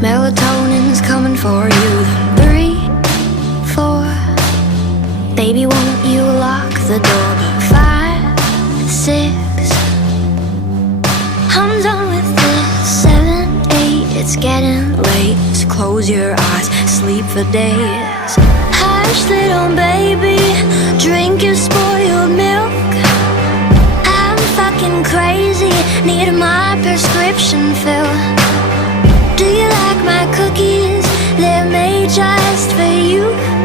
Melatonin's coming for you. 3, 4, baby, won't you lock the door? 5, 6, I'm done with this. 7, 8, it's getting late, so close your eyes, sleep for days. Hush, little baby, drink your spoiled milk. I'm fucking crazy, need my prescription filled.